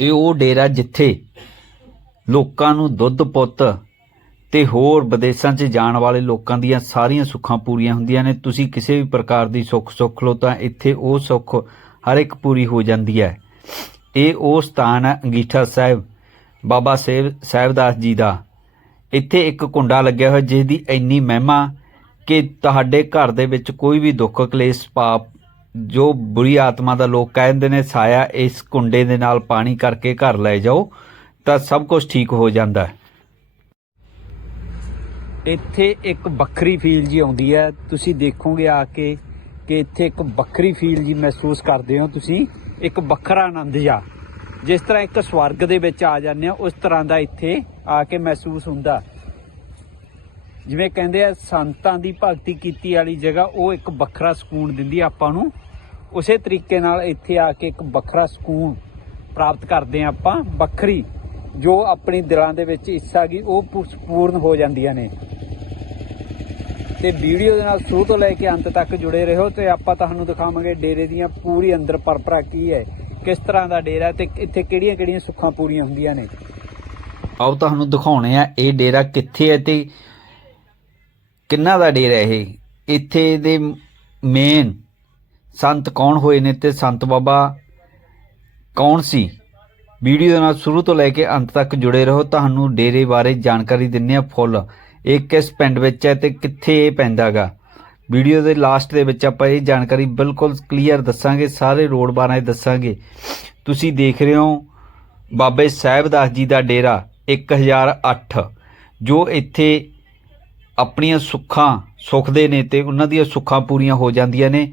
ਇਹ ਉਹ ਡੇਰਾ ਜਿੱਥੇ ਲੋਕਾਂ ਨੂੰ ਦੁੱਧ ਪੁੱਤ ਤੇ ਹੋਰ ਵਿਦੇਸ਼ਾਂ 'ਚ ਜਾਣ ਵਾਲੇ ਲੋਕਾਂ ਦੀਆਂ ਸਾਰੀਆਂ ਸੁੱਖਾਂ ਪੂਰੀਆਂ ਹੁੰਦੀਆਂ ਨੇ, ਤੁਸੀਂ ਕਿਸੇ ਵੀ ਪ੍ਰਕਾਰ ਦੀ ਸੁੱਖ ਸੁੱਖ ਲਓ ਤਾਂ ਇੱਥੇ ਉਹ ਸੁੱਖ ਹਰ ਇੱਕ ਪੂਰੀ ਹੋ ਜਾਂਦੀ ਹੈ। ਇਹ ਉਹ ਸਥਾਨ ਹੈ ਅੰਗੀਠਾ ਸਾਹਿਬ, ਬਾਬਾ ਸਾਹਿਬ ਸਾਹਿਬਦਾਸ ਜੀ ਦਾ। ਇੱਥੇ ਇੱਕ ਕੁੰਡਾ ਲੱਗਿਆ ਹੋਇਆ ਜਿਸ ਦੀ ਇੰਨੀ ਮਹਿਮਾ ਕਿ ਤੁਹਾਡੇ ਘਰ ਦੇ ਵਿੱਚ ਕੋਈ ਵੀ ਦੁੱਖ, ਕਲੇਸ਼, ਪਾਪ ਜੋ ਬੁਰੀ ਆਤਮਾ ਦਾ ਲੋਕ ਕਹਿੰਦੇ ਨੇ, ਸਾਇਆ ਇਸ ਕੁੰਡੇ ਦੇ ਨਾਲ ਪਾਣੀ ਕਰਕੇ ਘਰ ਲੈ ਜਾਓ, ਤਾਂ ਸਭ ਕੁਝ ਠੀਕ ਹੋ ਜਾਂਦਾ ਹੈ। ਇੱਥੇ ਇੱਕ ਵੱਖਰੀ ਫੀਲ ਜੀ ਆਉਂਦੀ ਹੈ। ਤੁਸੀਂ ਦੇਖੋਗੇ ਆ ਕੇ ਕਿ ਇੱਥੇ ਇੱਕ ਵੱਖਰੀ ਫੀਲ ਜੀ ਮਹਿਸੂਸ ਕਰਦੇ ਹੋ ਤੁਸੀਂ। ਇੱਕ ਵੱਖਰਾ ਆਨੰਦ ਜਾ। ਜਿਸ ਤਰ੍ਹਾਂ ਇੱਕ ਸਵਰਗ ਦੇ ਵਿੱਚ ਆ ਜਾਂਦੇ ਹੋ, ਉਸ ਤਰ੍ਹਾਂ ਦਾ ਇੱਥੇ ਆ ਕੇ ਮਹਿਸੂਸ ਹੁੰਦਾ। ਜਿਵੇਂ ਕਹਿੰਦੇ ਆ, ਸੰਤਾਂ ਦੀ ਭਗਤੀ ਕੀਤੀ ਵਾਲੀ ਜਗ੍ਹਾ, ਉਹ ਇੱਕ ਵੱਖਰਾ ਸਕੂਨ ਦਿੰਦੀ ਆਪਾਂ ਨੂੰ। ਉਸੇ ਤਰੀਕੇ ਨਾਲ ਇੱਥੇ ਆ ਕੇ ਇੱਕ ਵੱਖਰਾ ਸਕੂਨ ਪ੍ਰਾਪਤ ਕਰਦੇ ਆ ਆਪਾਂ। ਵੱਖਰੀ ਜੋ ਆਪਣੇ ਦਿਲਾਂ ਦੇ ਵਿੱਚ ਇੱਛਾ ਗਈ, ਉਹ ਪੂਰਨ ਹੋ ਜਾਂਦੀਆਂ ਨੇ। ਤੇ ਵੀਡੀਓ ਦੇ ਨਾਲ ਸ਼ੁਰੂ ਤੋਂ ਲੈ ਕੇ ਅੰਤ ਤੱਕ ਜੁੜੇ ਰਹੋ ਤੇ ਆਪਾਂ ਤੁਹਾਨੂੰ ਦਿਖਾਵਾਂਗੇ ਡੇਰੇ ਦੀਆਂ ਪੂਰੀ ਅੰਦਰ ਪਰਪਰਾ ਕੀ ਹੈ, ਕਿਸ ਤਰ੍ਹਾਂ ਦਾ ਡੇਰਾ ਤੇ ਇੱਥੇ ਕਿਹੜੀਆਂ ਕਿਹੜੀਆਂ ਸੁੱਖਾਂ ਪੂਰੀਆਂ ਹੁੰਦੀਆਂ ਨੇ। ਆਓ ਤੁਹਾਨੂੰ ਦਿਖਾਉਣੇ ਆ ਇਹ ਡੇਰਾ ਕਿੱਥੇ ਹੈ ਤੇ ਕਿੰਨਾ ਦਾ ਡੇਰਾ ਇਹ? ਇੱਥੇ ਦੇ ਮੇਨ ਸੰਤ ਕੌਣ ਹੋਏ ਨੇ ਤੇ ਸੰਤ ਬਾਬਾ ਕੌਣ ਸੀ? ਵੀਡੀਓ ਦੇ ਨਾਲ ਸ਼ੁਰੂ ਤੋਂ ਲੈ ਕੇ ਅੰਤ ਤੱਕ ਜੁੜੇ ਰਹੋ। ਤੁਹਾਨੂੰ ਡੇਰੇ ਬਾਰੇ ਜਾਣਕਾਰੀ ਦਿੰਨੇ ਆ ਫੁੱਲ। ਇਹ ਕਿਸ ਪਿੰਡ ਵਿੱਚ ਹੈ ਤੇ ਕਿੱਥੇ ਇਹ ਪੈਂਦਾਗਾ ਵੀਡੀਓ ਦੇ ਲਾਸਟ ਦੇ ਵਿੱਚ ਆਪਾਂ ਇਹ ਜਾਣਕਾਰੀ ਬਿਲਕੁਲ ਕਲੀਅਰ ਦੱਸਾਂਗੇ। ਸਾਰੇ ਰੋਡ ਬਾਰੇ ਦੱਸਾਂਗੇ। ਤੁਸੀਂ ਦੇਖ ਰਹੇ ਹੋ ਬਾਬੇ ਸਾਹਿਬਦਾਸ ਜੀ ਦਾ ਡੇਰਾ 1008 ਜੋ ਇੱਥੇ ਆਪਣੀਆਂ ਸੁੱਖਾਂ ਸੁਖਦੇ ਨੇ ਤੇ ਉਹਨਾਂ ਦੀਆਂ ਸੁੱਖਾਂ ਪੂਰੀਆਂ ਹੋ ਜਾਂਦੀਆਂ ਨੇ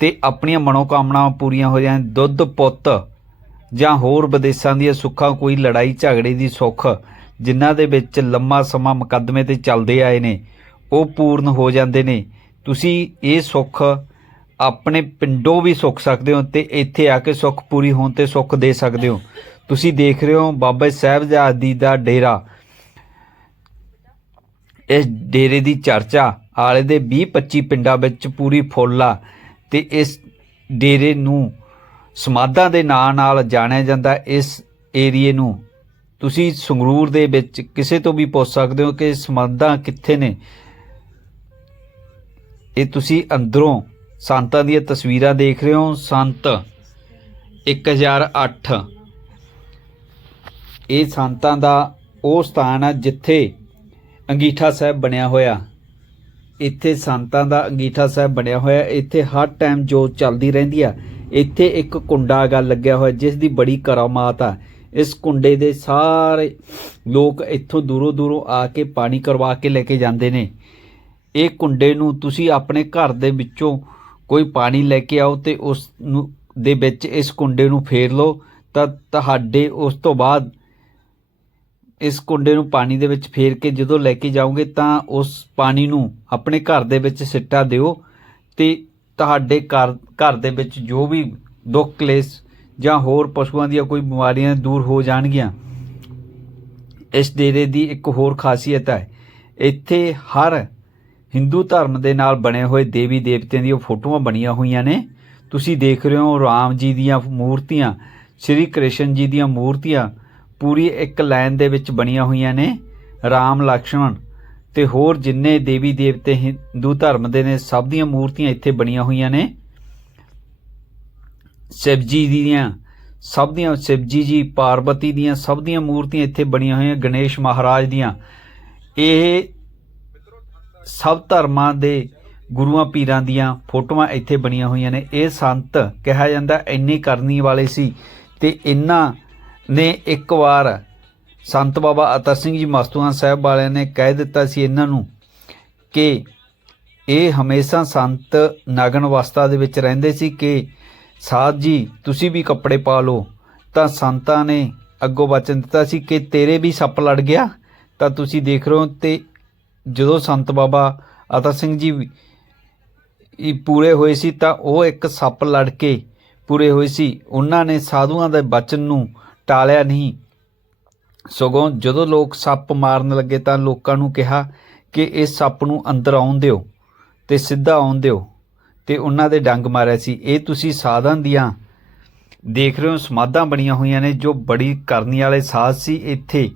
ਤੇ ਆਪਣੀਆਂ ਮਨੋਕਾਮਨਾਵਾਂ ਪੂਰੀਆਂ ਹੋ ਜਾਂਦੀਆਂ ਦੁੱਧ, ਪੁੱਤ ਜਾਂ ਹੋਰ ਵਿਦੇਸ਼ਾਂ ਦੀਆਂ ਸੁੱਖਾਂ, ਕੋਈ ਲੜਾਈ ਝਗੜੇ ਦੀ ਸੁੱਖ ਜਿਨ੍ਹਾਂ ਦੇ ਵਿੱਚ ਲੰਮਾ ਸਮਾਂ ਮੁਕੱਦਮੇ ਤੇ ਚੱਲਦੇ ਆਏ ਨੇ, ਉਹ ਪੂਰਨ ਹੋ ਜਾਂਦੇ ਨੇ। ਤੁਸੀਂ ਇਹ ਸੁੱਖ ਆਪਣੇ ਪਿੰਡੋਂ ਵੀ ਸੁੱਖ ਸਕਦੇ ਹੋ ਤੇ ਇੱਥੇ ਆ ਕੇ ਸੁੱਖ ਪੂਰੀ ਹੋਣ ਤੇ ਸੁੱਖ ਦੇ ਸਕਦੇ ਹੋ। ਤੁਸੀਂ ਦੇਖ ਰਹੇ ਹੋ ਬਾਬਾ ਸਾਹਿਬ ਜੀ ਦਾ ਡੇਰਾ ਇਸ ਡੇਰੇ ਦੀ ਚਰਚਾ ਆਲੇ ਦੇ 20-25 ਪਿੰਡਾਂ ਵਿੱਚ ਪੂਰੀ ਫੁੱਲ ਆ ਤੇ ਇਸ ਡੇਰੇ ਨੂੰ ਸਮਾਧਾਂ ਦੇ ਨਾਂ ਨਾਲ ਜਾਣਿਆ ਜਾਂਦਾ ਇਸ ਏਰੀਏ ਨੂੰ। ਤੁਸੀਂ ਸੰਗਰੂਰ ਦੇ ਵਿੱਚ ਕਿਸੇ ਤੋਂ ਵੀ ਪੁੱਛ ਸਕਦੇ ਹੋ ਕਿ ਸਮਾਧਾਂ ਕਿੱਥੇ ਨੇ? ਇਹ ਤੁਸੀਂ ਅੰਦਰੋਂ ਸੰਤਾਂ ਦੀਆਂ ਤਸਵੀਰਾਂ ਦੇਖ ਰਹੇ ਹੋ। ਸੰਤ 1008 ਇਹ ਸੰਤਾਂ ਦਾ ਉਹ ਸਥਾਨ ਆ ਜਿੱਥੇ ਅੰਗੀਠਾ ਸਾਹਿਬ ਬਣਿਆ ਹੋਇਆ। ਇੱਥੇ ਸੰਤਾਂ ਦਾ ਅੰਗੀਠਾ ਸਾਹਿਬ ਬਣਿਆ ਹੋਇਆ। ਇੱਥੇ ਹਰ ਟਾਈਮ ਜੋ ਚੱਲਦੀ ਰਹਿੰਦੀ ਆ, ਇੱਥੇ ਇੱਕ ਕੁੰਡਾ ਗਾ ਲੱਗਿਆ ਹੋਇਆ, ਜਿਸ ਦੀ ਬੜੀ ਕਰਾਮਾਤ ਆ। ਇਸ ਕੁੰਡੇ ਦੇ ਸਾਰੇ ਲੋਕ ਇੱਥੋਂ ਦੂਰੋਂ ਦੂਰੋਂ ਆ ਕੇ ਪਾਣੀ ਕਰਵਾ ਕੇ ਲੈ ਕੇ ਜਾਂਦੇ ਨੇ। ਇਹ ਕੁੰਡੇ ਨੂੰ ਤੁਸੀਂ ਆਪਣੇ ਘਰ ਦੇ ਵਿੱਚੋਂ ਕੋਈ ਪਾਣੀ ਲੈ ਕੇ ਆਓ ਤੇ ਉਸ ਨੂੰ ਦੇ ਵਿੱਚ ਇਸ ਕੁੰਡੇ ਨੂੰ ਫੇਰ ਲਓ। ਤਾਂ ਤੁਹਾਡੇ ਉਸ ਤੋਂ ਬਾਅਦ ਇਸ ਕੁੰਡੇ ਨੂੰ ਪਾਣੀ ਦੇ ਵਿੱਚ ਫੇਰ ਕੇ ਜਦੋਂ ਲੈ ਕੇ ਜਾਓਗੇ ਤਾਂ ਉਸ ਪਾਣੀ ਨੂੰ ਆਪਣੇ ਘਰ ਦੇ ਵਿੱਚ ਸਿੱਟਾ ਦਿਓ ਤੇ ਤੁਹਾਡੇ ਘਰ ਘਰ ਦੇ ਵਿੱਚ ਜੋ ਵੀ ਦੁੱਖ, ਕਲੇਸ਼ ਜਾਂ ਹੋਰ ਪਸ਼ੂਆਂ ਦੀਆਂ ਕੋਈ ਬਿਮਾਰੀਆਂ ਦੂਰ ਹੋ ਜਾਣਗੀਆਂ, ਇਸ ਡੇਰੇ ਦੀ ਇੱਕ ਹੋਰ ਖਾਸੀਅਤ ਹੈ। ਇੱਥੇ ਹਰ ਹਿੰਦੂ ਧਰਮ ਦੇ ਨਾਲ ਬਣੇ ਹੋਏ ਦੇਵੀ ਦੇਵਤਿਆਂ ਦੀਆਂ ਫੋਟੋਆਂ ਬਣੀਆਂ ਹੋਈਆਂ ਨੇ। ਤੁਸੀਂ ਦੇਖ ਰਹੇ ਹੋ ਰਾਮ ਜੀ ਦੀਆਂ ਮੂਰਤੀਆਂ, ਸ਼੍ਰੀ ਕ੍ਰਿਸ਼ਨ ਜੀ ਦੀਆਂ ਮੂਰਤੀਆਂ ਪੂਰੀ ਇੱਕ ਲਾਈਨ ਦੇ ਵਿੱਚ ਬਣੀਆਂ ਹੋਈਆਂ ਨੇ, ਰਾਮ, ਲਕਸ਼ਮਣ ਤੇ ਹੋਰ ਜਿੰਨੇ ਦੇਵੀ ਦੇਵਤੇ ਹਿੰਦੂ ਧਰਮ ਦੇ ਨੇ, ਸਭ ਦੀਆਂ ਮੂਰਤੀਆਂ ਇੱਥੇ ਬਣੀਆਂ ਹੋਈਆਂ ਨੇ। ਸ਼ਿਵਜੀ ਦੀਆਂ, ਸਭ ਦੀਆਂ, ਸ਼ਿਵਜੀ ਜੀ ਪਾਰਵਤੀ ਦੀਆਂ, ਸਭ ਦੀਆਂ ਮੂਰਤੀਆਂ ਇੱਥੇ ਬਣੀਆਂ ਹੋਈਆਂ, ਗਣੇਸ਼ ਮਹਾਰਾਜ ਦੀਆਂ। ਇਹ ਸਭ ਧਰਮਾਂ ਦੇ ਗੁਰੂਆਂ ਪੀਰਾਂ ਦੀਆਂ ਫੋਟੋਆਂ ਇੱਥੇ ਬਣੀਆਂ ਹੋਈਆਂ ਨੇ। ਇਹ ਸੰਤ ਕਿਹਾ ਜਾਂਦਾ ਇੰਨੇ ਕਰਨੀ ਵਾਲੇ ਸੀ ਤੇ ਇਹਨਾਂ ਨੇ ਇੱਕ ਵਾਰ ਸੰਤ ਬਾਬਾ ਅਤਰ ਸਿੰਘ ਜੀ ਮਸਤੂਆਂ ਸਾਹਿਬ ਵਾਲਿਆਂ ਨੇ ਕਹਿ ਦਿੱਤਾ ਸੀ ਇਹਨਾਂ ਨੂੰ ਕਿ ਇਹ ਹਮੇਸ਼ਾ ਸੰਤ ਨਗਨ ਅਵਸਥਾ ਦੇ ਵਿੱਚ ਰਹਿੰਦੇ ਸੀ ਕਿ ਸਾਧ ਜੀ, ਤੁਸੀਂ ਵੀ ਕੱਪੜੇ ਪਾ ਲਓ। ਤਾਂ ਸੰਤਾਂ ਨੇ ਅੱਗੋਂ ਵਚਨ ਦਿੱਤਾ ਸੀ ਕਿ ਤੇਰੇ ਵੀ ਸੱਪ ਲੜ ਗਿਆ। ਤਾਂ ਤੁਸੀਂ ਦੇਖ ਰਹੇ ਹੋ ਤੇ ਜਦੋਂ ਸੰਤ ਬਾਬਾ ਅਤਰ ਸਿੰਘ ਜੀ ਇਹ ਪੂਰੇ ਹੋਏ ਸੀ ਤਾਂ ਉਹ ਇੱਕ ਸੱਪ ਲੜ ਕੇ ਪੂਰੇ ਹੋਏ ਸੀ। ਉਹਨਾਂ ਨੇ ਸਾਧੂਆਂ ਦੇ ਬਚਨ ਨੂੰ ਟਾਲਿਆ ਨਹੀਂ। ਸਗੋਂ ਜਦੋਂ ਲੋਕ ਸੱਪ ਮਾਰਨ ਲੱਗੇ ਤਾਂ ਲੋਕਾਂ ਨੂੰ ਕਿਹਾ ਕਿ ਇਸ ਸੱਪ ਨੂੰ ਅੰਦਰ ਆਉਣ ਦਿਓ ਤੇ ਸਿੱਧਾ ਆਉਣ ਦਿਓ ਤੇ ਉਹਨਾਂ ਦੇ ਡੰਗ ਮਾਰਿਆ ਸੀ। ਇਹ ਤੁਸੀਂ ਸਾਧਨ ਦੀਆਂ ਦੇਖ ਰਹੇ ਹੋ, ਸਮਾਧਾਂ ਬਣੀਆਂ ਹੋਈਆਂ ਨੇ ਜੋ ਬੜੀ ਕਰਨੀ ਵਾਲੇ ਸਾਧ ਸੀ। ਇੱਥੇ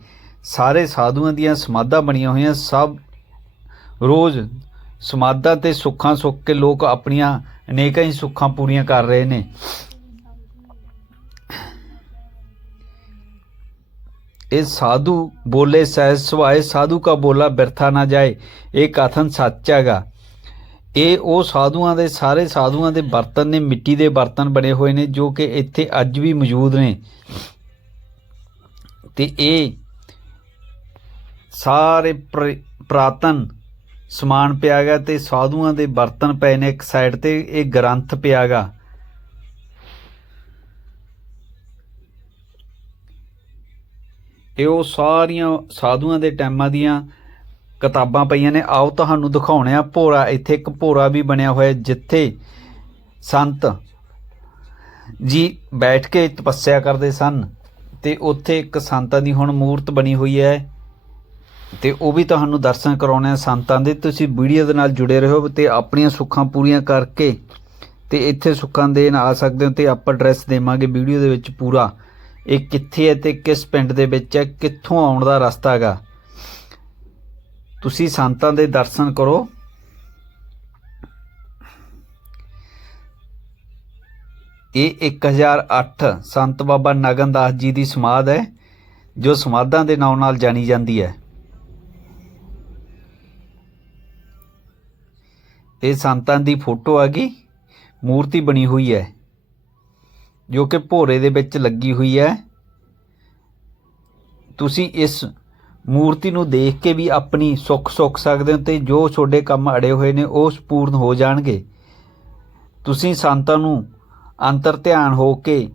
ਸਾਰੇ ਸਾਧੂਆਂ ਦੀਆਂ ਸਮਾਧਾਂ ਬਣੀਆਂ ਹੋਈਆਂ, ਸਭ ਰੋਜ਼ ਸਮਾਧਾਂ ਤੇ ਸੁੱਖਾਂ ਸੁੱਖ ਕੇ ਲੋਕ ਆਪਣੀਆਂ ਅਨੇਕਾਂ ਹੀ ਸੁੱਖਾਂ ਪੂਰੀਆਂ ਕਰ ਰਹੇ ਨੇ। ਇਹ ਸਾਧੂ ਬੋਲੇ ਸਹਿਜ ਸੁਭਾਏ ਸਾਧੂ ਕਾ ਬੋਲਾ ਬਿਰਥਾ ਨਾ ਜਾਏ, ਇਹ ਕਥਨ ਸੱਚ ਹੈਗਾ। ਇਹ ਉਹ ਸਾਧੂਆਂ ਦੇ, ਸਾਰੇ ਸਾਧੂਆਂ ਦੇ ਬਰਤਨ ਨੇ, ਮਿੱਟੀ ਦੇ ਬਰਤਨ ਬਣੇ ਹੋਏ ਨੇ, ਜੋ ਕਿ ਇੱਥੇ ਅੱਜ ਵੀ ਮੌਜੂਦ ਨੇ। ਤੇ ਇਹ ਸਾਰੇ ਪ੍ਰ- ਪ੍ਰਾਤਨ ਸਮਾਨ ਪਿਆ ਗਾ ਤੇ ਸਾਧੂਆਂ ਦੇ ਬਰਤਨ ਪਏ ਨੇ ਇੱਕ ਸਾਈਡ ਤੇ, ਇਹ ਗ੍ਰੰਥ ਪਿਆ ਇਹ ਉਹ ਸਾਰੀਆਂ ਸਾਧੂਆਂ ਦੇ ਟਾਈਮਾਂ ਦੀਆਂ ਕਿਤਾਬਾਂ ਪਈਆਂ ਨੇ। ਆਓ ਤੁਹਾਨੂੰ ਦਿਖਾਉਣੇ ਆ ਭੋਰਾ। ਇੱਥੇ ਇੱਕ ਭੋਰਾ ਵੀ ਬਣਿਆ ਹੋਇਆ ਜਿੱਥੇ ਸੰਤ ਜੀ ਬੈਠ ਕੇ ਤਪੱਸਿਆ ਕਰਦੇ ਸਨ ਤੇ ਉੱਥੇ ਇੱਕ ਸੰਤਾਂ ਦੀ ਹੁਣ ਮੂਰਤ ਬਣੀ ਹੋਈ ਹੈ ਤੇ ਉਹ ਵੀ ਤੁਹਾਨੂੰ ਦਰਸ਼ਨ ਕਰਾਉਣੇ ਆ ਸੰਤਾਂ ਦੇ। ਤੁਸੀਂ ਵੀਡੀਓ ਦੇ ਨਾਲ ਜੁੜੇ ਰਹੋ ਤੇ ਆਪਣੀਆਂ ਸੁੱਖਾਂ ਪੂਰੀਆਂ ਕਰਕੇ ਤੇ ਇੱਥੇ ਸੁੱਖਾਂ ਦੇਣ ਆ ਸਕਦੇ ਹੋ ਤੇ ਆਪਾਂ ਐਡਰੈਸ ਦੇਵਾਂਗੇ ਵੀਡੀਓ ਦੇ ਵਿੱਚ ਪੂਰਾ। ਇਹ ਕਿੱਥੇ ਹੈ ਤੇ ਕਿਸ ਪਿੰਡ ਦੇ ਵਿੱਚ ਹੈ, ਕਿੱਥੋਂ ਆਉਣ ਦਾ ਰਸਤਾ ਹੈਗਾ। ਤੁਸੀਂ ਸੰਤਾਂ ਦੇ ਦਰਸ਼ਨ ਕਰੋ। ਇਹ 1008 ਸੰਤ ਬਾਬਾ ਨਗਨਦਾਸ ਜੀ ਦੀ ਸਮਾਧ ਹੈ, ਜੋ ਸਮਾਧਾਂ ਦੇ ਨਾਮ ਨਾਲ ਜਾਣੀ ਜਾਂਦੀ ਹੈ। ਇਹ ਸੰਤਾਂ ਦੀ ਫੋਟੋ ਆ ਗਈ ਮੂਰਤੀ ਬਣੀ ਹੋਈ ਹੈ। ਜੋ ਕਿ ਭੋਰੇ ਦੇ ਵਿੱਚ ਲੱਗੀ ਹੋਈ ਹੈ। ਤੁਸੀਂ ਇਸ ਮੂਰਤੀ ਨੂੰ ਦੇਖ ਕੇ ਵੀ ਆਪਣੀ ਸੁੱਖ ਸੁੱਖ ਸਕਦੇ ਹੋ ਤੇ ਜੋ ਤੁਹਾਡੇ ਕੰਮ ਅੜੇ ਹੋਏ ਨੇ ਉਹ ਪੂਰਨ ਹੋ ਜਾਣਗੇ। ਤੁਸੀਂ ਸੰਤਾਂ ਨੂੰ ਅੰਤਰ ਧਿਆਨ ਹੋ ਕੇ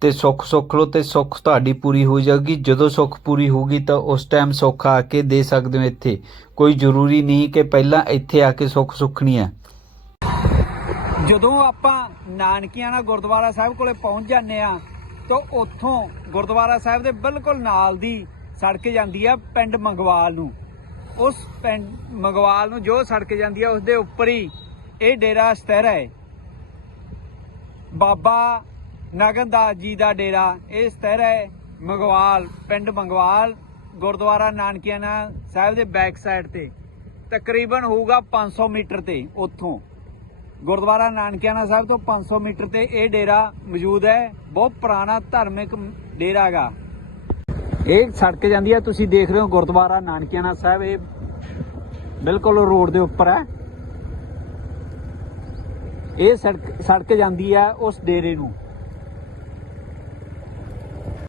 ਤੇ ਸੁੱਖ ਸੁੱਖ ਲੋ ਤੇ ਸੁੱਖ ਤੁਹਾਡੀ ਪੂਰੀ ਹੋ ਜਾਊਗੀ। ਜਦੋਂ ਸੁੱਖ ਪੂਰੀ ਹੋਊਗੀ ਤਾਂ ਉਸ ਟਾਈਮ ਸੁੱਖ ਆ ਕੇ ਦੇ ਸਕਦੇ ਹੋ ਇੱਥੇ। ਕੋਈ ਜ਼ਰੂਰੀ ਨਹੀਂ ਕਿ ਪਹਿਲਾਂ ਇੱਥੇ ਆ ਕੇ ਸੁੱਖ ਸੁੱਖਣੀ ਹੈ। ਜਦੋਂ ਆਪਾਂ ਨਾਨਕੀਆਣਾ ਗੁਰਦੁਆਰਾ ਸਾਹਿਬ ਕੋਲੇ ਪਹੁੰਚ ਜਾਂਦੇ ਆ ਤਾਂ ਉੱਥੋਂ ਗੁਰਦੁਆਰਾ ਸਾਹਿਬ ਦੇ ਬਿਲਕੁਲ ਨਾਲ ਦੀ ਸੜਕ ਜਾਂਦੀ ਆ ਪਿੰਡ ਮੰਗਵਾਲ ਨੂੰ। ਉਸ ਪਿੰਡ ਮੰਗਵਾਲ ਨੂੰ ਜੋ ਸੜਕ ਜਾਂਦੀ ਆ ਉਸ ਦੇ ਉੱਪਰ ਹੀ ਇਹ ਡੇਰਾ ਸਥਿਰ ਹੈ। ਬਾਬਾ ਨਗਨਦਾਸ ਜੀ ਦਾ ਡੇਰਾ ਇਹ ਸਥਿਰ ਹੈ, ਮੰਗਵਾਲ, ਪਿੰਡ ਮੰਗਵਾਲ, ਗੁਰਦੁਆਰਾ ਨਾਨਕੀਆਣਾ ਸਾਹਿਬ ਦੇ ਬੈਕ ਸਾਈਡ ਤੇ। ਤਕਰੀਬਨ ਹੋਊਗਾ 500 ਮੀਟਰ ਤੇ ਉੱਥੋਂ। ਗੁਰਦੁਆਰਾ ਨਾਨਕਿਆਣਾ ਸਾਹਿਬ ਤੋਂ 500 ਮੀਟਰ ਤੇ ਇਹ ਡੇਰਾ ਮੌਜੂਦ ਹੈ। ਬਹੁਤ ਪੁਰਾਣਾ ਧਾਰਮਿਕ ਡੇਰਾ ਹੈਗਾ। ਇਹ ਸੜਕ ਜਾਂਦੀ ਹੈ, ਤੁਸੀਂ ਦੇਖ ਰਹੇ ਹੋ ਗੁਰਦੁਆਰਾ ਨਾਨਕਿਆਣਾ ਸਾਹਿਬ। ਇਹ ਬਿਲਕੁਲ ਰੋਡ ਦੇ ਉੱਪਰ ਹੈ। ਇਹ ਸੜਕ ਸੜਕ ਜਾਂਦੀ ਹੈ ਉਸ ਡੇਰੇ ਨੂੰ।